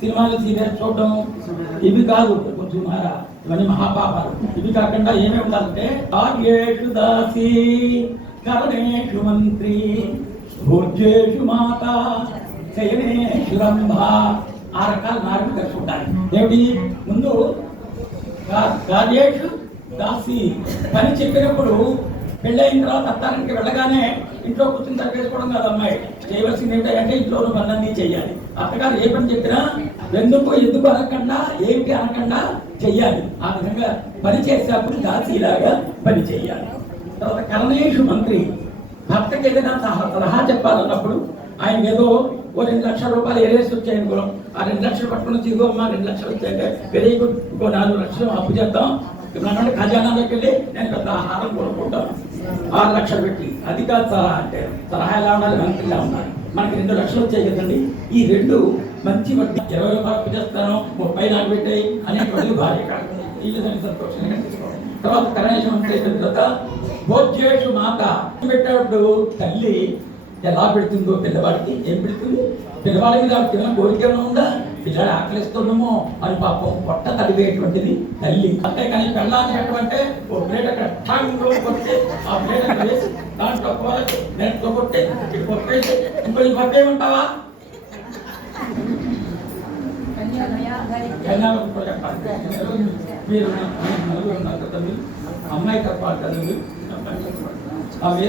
సినిమాలు సీరియల్ చూడడం ఇవి కాదు, కొంచెం ఇవన్నీ మహాపాపాలు. ఇవి కాకుండా ఏమేమి ఉండాలంటే కార్యేషు దాసి, కరణేషు మంత్రి, భోజ్యేషు మాత, శయనేషు రంభ. ఆ రకాల మార్పులు కలిసి ఉంటాయి. ఏమిటి? ముందు కార్యేషు దాసి, పని చెప్పినప్పుడు పెళ్ళైన తర్వాత అత్తానికి వెళ్ళగానే ఇంట్లో కూర్చొని తగ్గేసుకోవడం కాదు. అమ్మాయి చేయవలసింది ఏంటంటే ఇంట్లో పనులన్నీ చెయ్యాలి. అత్తగారు ఏ పని చెప్పినా ఎందుకు అనకుండా, ఏమిటి అనకుండా చెయ్యాలి. ఆ విధంగా పని చేసేటప్పుడు దాసిలాగా పని చెయ్యాలి. తర్వాత కరణేషు మంత్రి, భర్తకి ఏదైనా సలహా చెప్పాలన్నప్పుడు ఆయన ఏదో ఓ 2 లక్షల రూపాయలు ఏరేసి వచ్చాయనుకో, ఆ 2 లక్షలు పట్టుకుని తిరిగోమ్మా 2 లక్షలు వచ్చాయంటే వెరీ గుడ్, ఇంకో 4 లక్షలు అప్పు చేద్దాం, ఇప్పుడు ఖజానాలోకి వెళ్ళి నేను పెద్ద ఆహారం కొనుక్కుంటాను 6 లక్షలు పెట్టి. అది కాదు సలహా అంటే. సలహా ఎలా ఉండాలి? మంత్రిలా ఉండాలి. మనకి 2 లక్షలు వచ్చాయి కదండి, ఈ 2 మంచి వడ్డీ 20 రూపాయలు అప్పు చేస్తాను, 30 నాకు పెట్టాయి అనేటువంటి భార్య కాదు. ఈ విధంగా సంతోషంగా తీసుకోవాలి. తర్వాత కరణేశం అంటే తర్వాత భోజ్యేషు మాత, పెట్టేటప్పుడు తల్లి ఎలా పెడుతుందో పిల్లవాడికి, ఏం పెడుతుంది? పిల్లవాడికి దానికి తిన్న కోరిక ఏమైనా ఉందా? పిల్లడు ఆకలిస్తున్నామో అని పాపం పొట్ట తడివేటువంటిది తల్లి. అంతేకాని పెళ్ళాన్ని పెట్టమంటే ఓ ప్లేట్ అక్కడ ఠాంగ్లో కొట్టే, ఆ ప్లేట్ అక్కడ వేసి దాంట్లో కూరకి నెట్లో కొట్టే, కొట్టేసి ఇంకో ఈ పట్ట ఏమంటావా? మీరు నలుగురు ఉన్నారు కదా, మీరు అమ్మాయి తప్పాలి కదా, మీరు అవి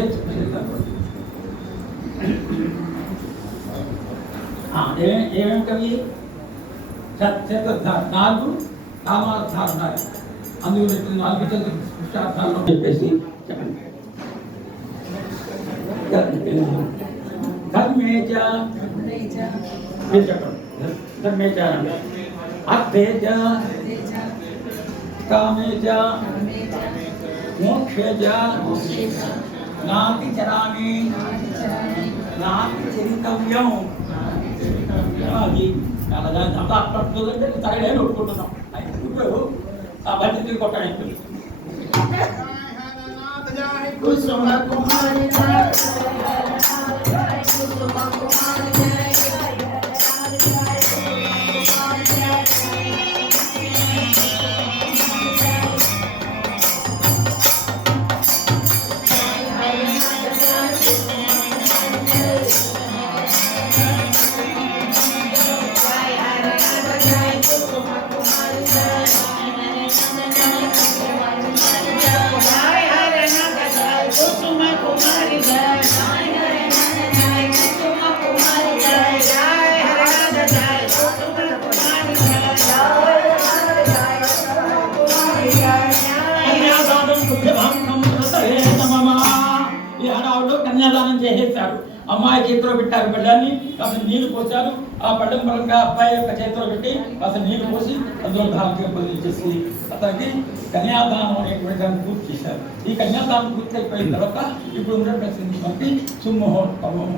ఏం ఏమేమి కవి? 4 నామార్థాలు ఉన్నాయి. అందుకు 4 పురుషార్థాలు చెప్పేసి చెప్పండి. ధర్మేచ మీరు చెప్పండి. ధర్మేచ అంటే అర్థే చ కామే చ మోక్షే చ నాతి చరామి నాతి చరితవ్యం. అది అలాగా అంతా అప్పట్లోదంటే తగడే నొట్టుకుంటున్నాం. ఇప్పుడు ఆ బాధ్యతలు కొట్టడానికి కుసుమ కుమారి ఈ ఆడవాళ్ళు కన్యాదానం చేసేసారు. అమ్మాయి చేతిలో పెట్టారు బిడ్డాన్ని, అసలు నీళ్లు పోసారు. ఆ పళ్ళం పడంగా అబ్బాయి యొక్క చేతిలో పెట్టి అసలు నీళ్లు పోసి అందులో ధారణ బదిలిచేసి అతనికి కన్యాదానం అనేటువంటి దాన్ని పూర్తి చేశారు. ఈ కన్యాదానం పూర్తి అయిపోయిన తర్వాత ఇప్పుడు ఉన్నటువంటి సుముహూర్తము